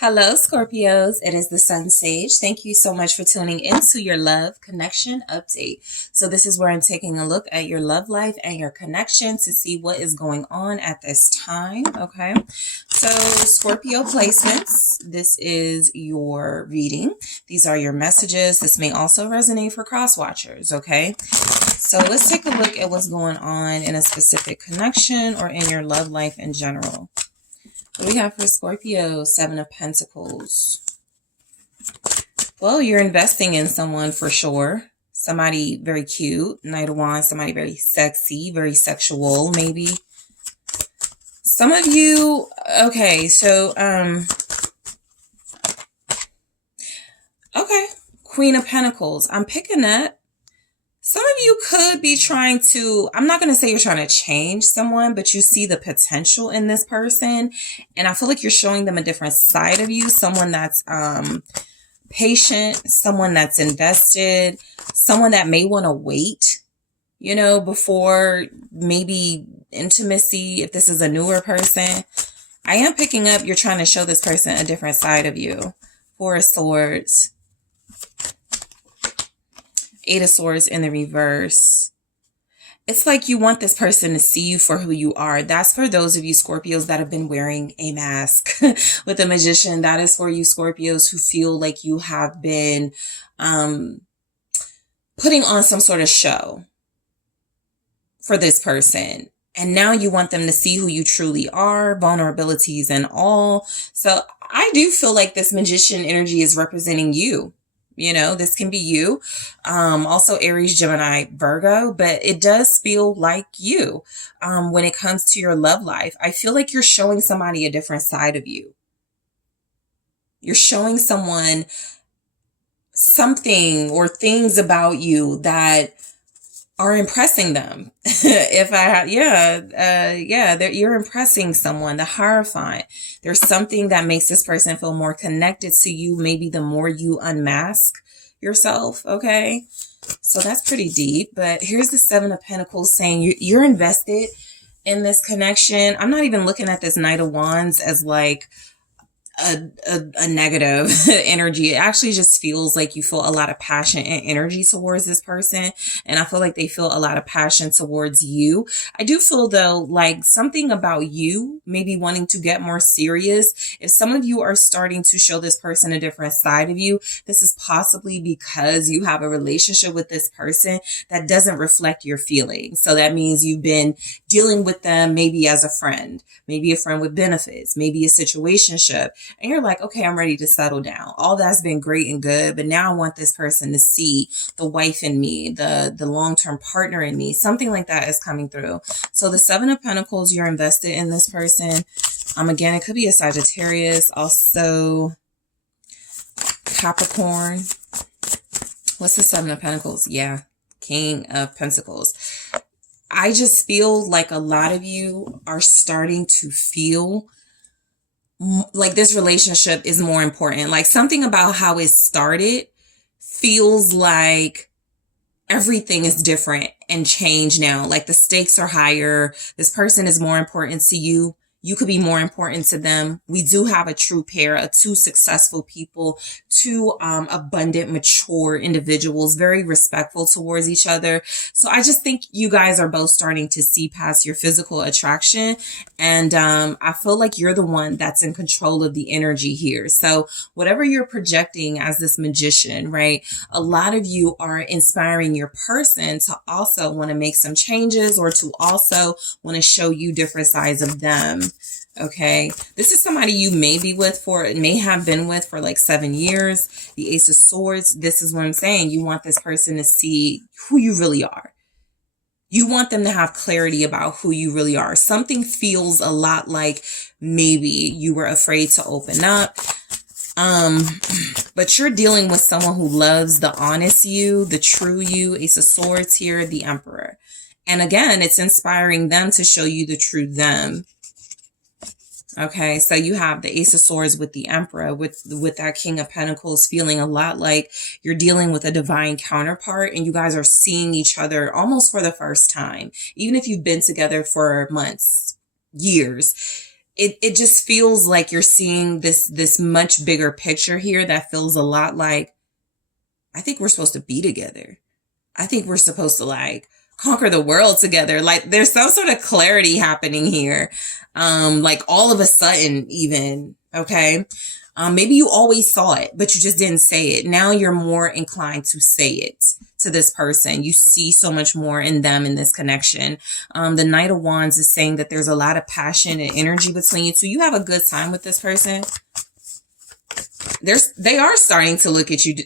Hello, Scorpios. It is the SunSage. Thank you so much for tuning into your love connection update. So this is where I'm taking a look at your love life and your connection to see what is going on at this time. Okay. So Scorpio placements. This is your reading. These are your messages. This may also resonate for cross watchers. Okay. So let's take a look at what's going on in a specific connection or in your love life in general. What do we have for Scorpio? Seven of Pentacles. Well, you're investing in someone for sure. Somebody very cute. Knight of Wands. Somebody very sexy, very sexual, maybe. Some of you, okay, so, okay. Queen of Pentacles. I'm picking up. Some of you could be trying to, I'm not going to say you're trying to change someone, but you see the potential in this person. And I feel like you're showing them a different side of you. Someone that's patient, someone that's invested, someone that may want to wait, you know, before maybe intimacy, if this is a newer person. I am picking up, you're trying to show this person a different side of you. Four of Swords. Eight of Swords in the reverse. It's like you want this person to see you for who you are. That's for those of you Scorpios that have been wearing a mask with the Magician. That is for you Scorpios who feel like you have been putting on some sort of show for this person. And now you want them to see who you truly are, vulnerabilities and all. So I do feel like this Magician energy is representing you. You know, this can be you. Also Aries, Gemini, Virgo, but it does feel like you when it comes to your love life. I feel like you're showing somebody a different side of you. You're showing someone something or things about you that are impressing them. You're impressing someone. The Hierophant. There's something that makes this person feel more connected to you. Maybe the more you unmask yourself. Okay. So that's pretty deep, but here's the Seven of Pentacles saying you're invested in this connection. I'm not even looking at this Knight of Wands as like a negative energy. It actually just feels like you feel a lot of passion and energy towards this person. And I feel like they feel a lot of passion towards you. I do feel though, like something about you maybe wanting to get more serious. If some of you are starting to show this person a different side of you, this is possibly because you have a relationship with this person that doesn't reflect your feelings. So that means you've been dealing with them maybe as a friend, maybe a friend with benefits, maybe a situationship. And you're like, okay, I'm ready to settle down. All that's been great and good, but now I want this person to see the wife in me, the long-term partner in me. Something like that is coming through. So the Seven of Pentacles, you're invested in this person. Again, it could be a Sagittarius, also Capricorn. What's the Seven of Pentacles? Yeah, King of Pentacles. I just feel like a lot of you are starting to feel like this relationship is more important. Like something about how it started feels like everything is different and changed now. Like the stakes are higher. This person is more important to you. You could be more important to them. We do have a true pair of two successful people, two abundant, mature individuals, very respectful towards each other. So I just think you guys are both starting to see past your physical attraction. And I feel like you're the one that's in control of the energy here. So whatever you're projecting as this Magician, right? A lot of you are inspiring your person to also want to make some changes or to also want to show you different sides of them. Okay, this is somebody you may be with may have been with for like 7 years. The Ace of Swords. This is what I'm saying. You want this person to see who you really are. You want them to have clarity about who you really are. Something feels a lot like maybe you were afraid to open up. But you're dealing with someone who loves the honest you, the true you. Ace of Swords here, the Emperor. And again, it's inspiring them to show you the true them. Okay, so you have the Ace of Swords with the Emperor, with that King of Pentacles, feeling a lot like you're dealing with a divine counterpart and you guys are seeing each other almost for the first time. Even if you've been together for months, years, it just feels like you're seeing this much bigger picture here that feels a lot like, I think we're supposed to be together. I think we're supposed to like conquer the world together. Like there's some sort of clarity happening here. Like all of a sudden even, okay? Maybe you always saw it, but you just didn't say it. Now you're more inclined to say it to this person. You see so much more in them in this connection. The Knight of Wands is saying that there's a lot of passion and energy between you two. You have a good time with this person. They are starting to look at you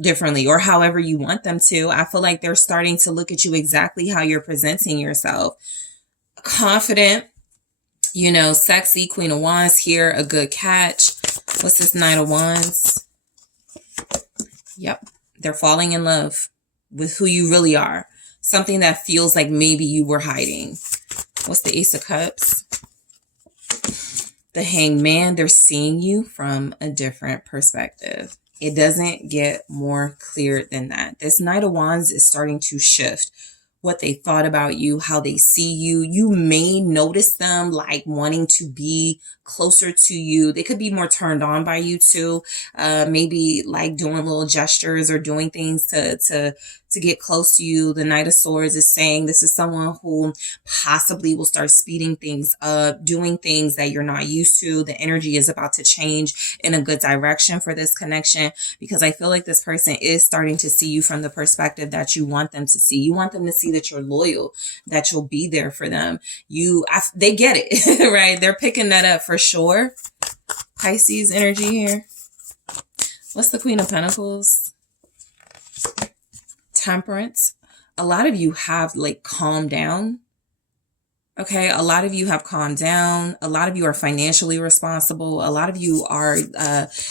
differently, or however you want them to. I feel like they're starting to look at you exactly how you're presenting yourself. Confident, you know, sexy, Queen of Wands here, a good catch. What's this Knight of Wands? Yep. They're falling in love with who you really are. Something that feels like maybe you were hiding. What's the Ace of Cups? The Hanged Man. They're seeing you from a different perspective. It doesn't get more clear than that. This Knight of Wands is starting to shift what they thought about you, how they see you. You may notice them like wanting to be closer to you. They could be more turned on by you too. Maybe like doing little gestures or doing things to get close to you. The Knight of Swords is saying this is someone who possibly will start speeding things up, doing things that you're not used to. The energy is about to change in a good direction for this connection, because I feel like this person is starting to see you from the perspective that you want them to see. You want them to see that you're loyal, that you'll be there for them. They get it, right? They're picking that up for sure. Pisces energy here. What's the Queen of Pentacles? Temperance. A lot of you have like calmed down. Okay, a lot of you have calmed down. A lot of you are financially responsible. A lot of you are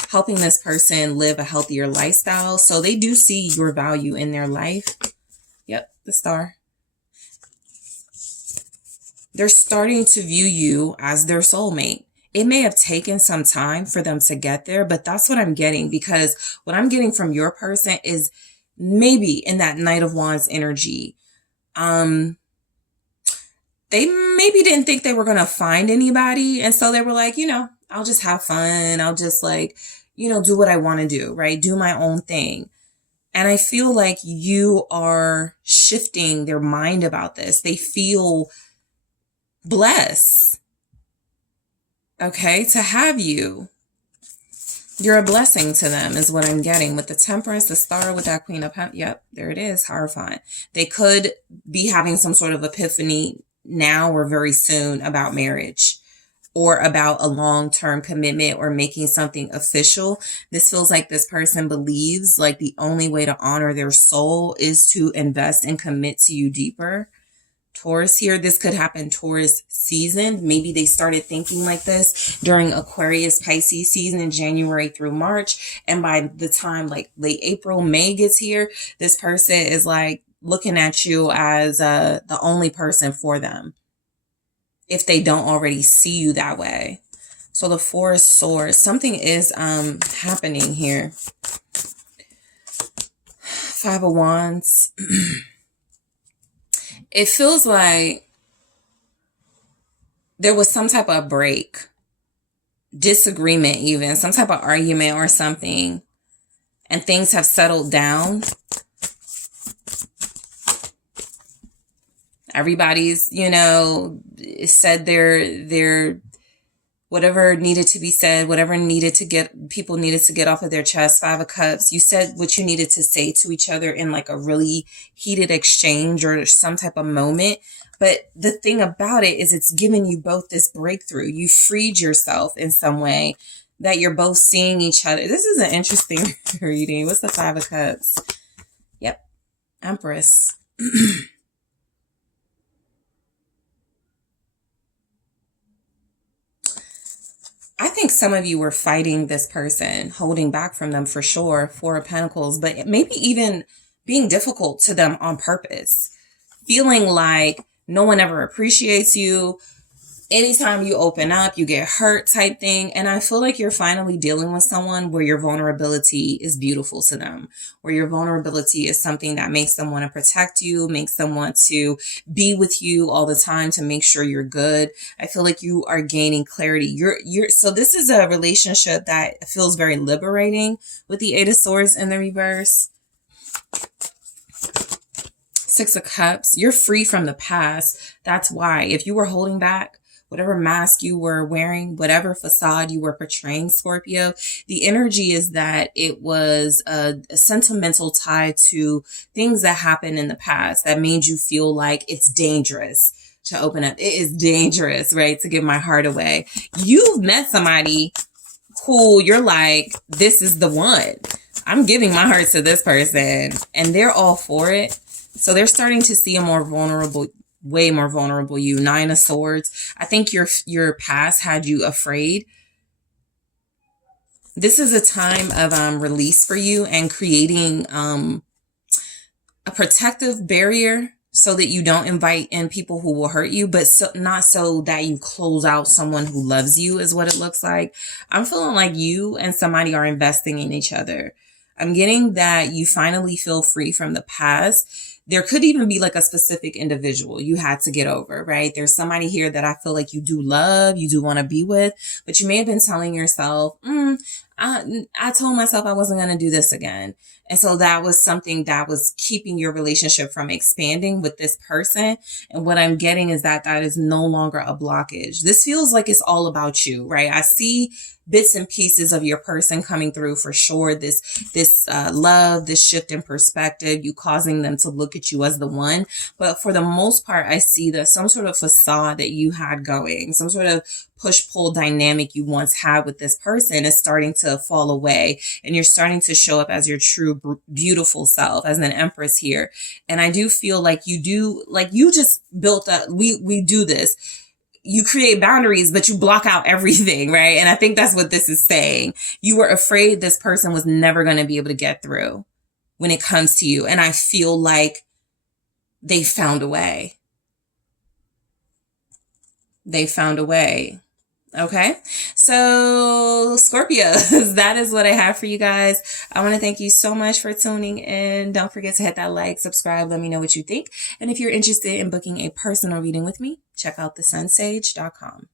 helping this person live a healthier lifestyle. So they do see your value in their life. Yep, the Star. They're starting to view you as their soulmate. It may have taken some time for them to get there, but that's what I'm getting, because what I'm getting from your person is maybe in that Knight of Wands energy. They maybe didn't think they were going to find anybody. And so they were like, you know, I'll just have fun. I'll just like, you know, do what I want to do, right? Do my own thing. And I feel like you are shifting their mind about this. They feel blessed, okay, to have you. You're a blessing to them is what I'm getting with the Temperance, the Star with that Queen of Pentacles. Yep, there it is. Horrifying. They could be having some sort of epiphany now or very soon about marriage or about a long-term commitment or making something official. This feels like this person believes like the only way to honor their soul is to invest and commit to you deeper. Taurus here, this could happen Taurus season. Maybe they started thinking like this during Aquarius Pisces season in January through March. And by the time like late April, May gets here, this person is like looking at you as the only person for them, if they don't already see you that way. So the Four of Swords, something is happening here. Five of Wands. It feels like there was some type of break, disagreement even, some type of argument or something, and things have settled down. Everybody's, you know, said their whatever needed to be said, whatever people needed to get off of their chest. Five of Cups. You said what you needed to say to each other in like a really heated exchange or some type of moment. But the thing about it is it's giving you both this breakthrough. You freed yourself in some way that you're both seeing each other. This is an interesting reading. What's the Five of Cups? Yep. Empress. I think some of you were fighting this person, holding back from them for sure, Four of Pentacles, but maybe even being difficult to them on purpose, feeling like no one ever appreciates you. anytime you open up, you get hurt type thing. And I feel like you're finally dealing with someone where your vulnerability is beautiful to them, where your vulnerability is something that makes them want to protect you, makes them want to be with you all the time to make sure you're good. I feel like you are gaining clarity. So this is a relationship that feels very liberating with the Eight of Swords in the reverse. Six of Cups. You're free from the past. That's why. If you were holding back, whatever mask you were wearing, whatever facade you were portraying, Scorpio, the energy is that it was a sentimental tie to things that happened in the past that made you feel like it's dangerous to open up. It is dangerous, right? To give my heart away. You've met somebody who you're like, this is the one. I'm giving my heart to this person, and they're all for it. So they're starting to see a more vulnerable, way more vulnerable you. Nine of Swords. I think your past had you afraid. This is a time of release for you and creating a protective barrier so that you don't invite in people who will hurt you, but not so that you close out someone who loves you is what it looks like. I'm feeling like you and somebody are investing in each other. I'm getting that you finally feel free from the past. There could even be like a specific individual you had to get over, right? There's somebody here that I feel like you do love, you do want to be with, but you may have been telling yourself, I told myself I wasn't going to do this again. And so that was something that was keeping your relationship from expanding with this person. And what I'm getting is that that is no longer a blockage. This feels like it's all about you, right? I see bits and pieces of your person coming through for sure. This love, this shift in perspective, you causing them to look at you as the one. But for the most part, I see that some sort of facade that you had going, some sort of push-pull dynamic you once had with this person is starting to fall away, and you're starting to show up as your true beautiful self, as an Empress here. And I do feel like you just built up, we do this. You create boundaries, but you block out everything, right? And I think that's what this is saying. You were afraid this person was never going to be able to get through when it comes to you. And I feel like they found a way. They found a way. Okay, so Scorpios, that is what I have for you guys. I want to thank you so much for tuning in. Don't forget to hit that like, subscribe, let me know what you think. And if you're interested in booking a personal reading with me, check out TheSunSage.com.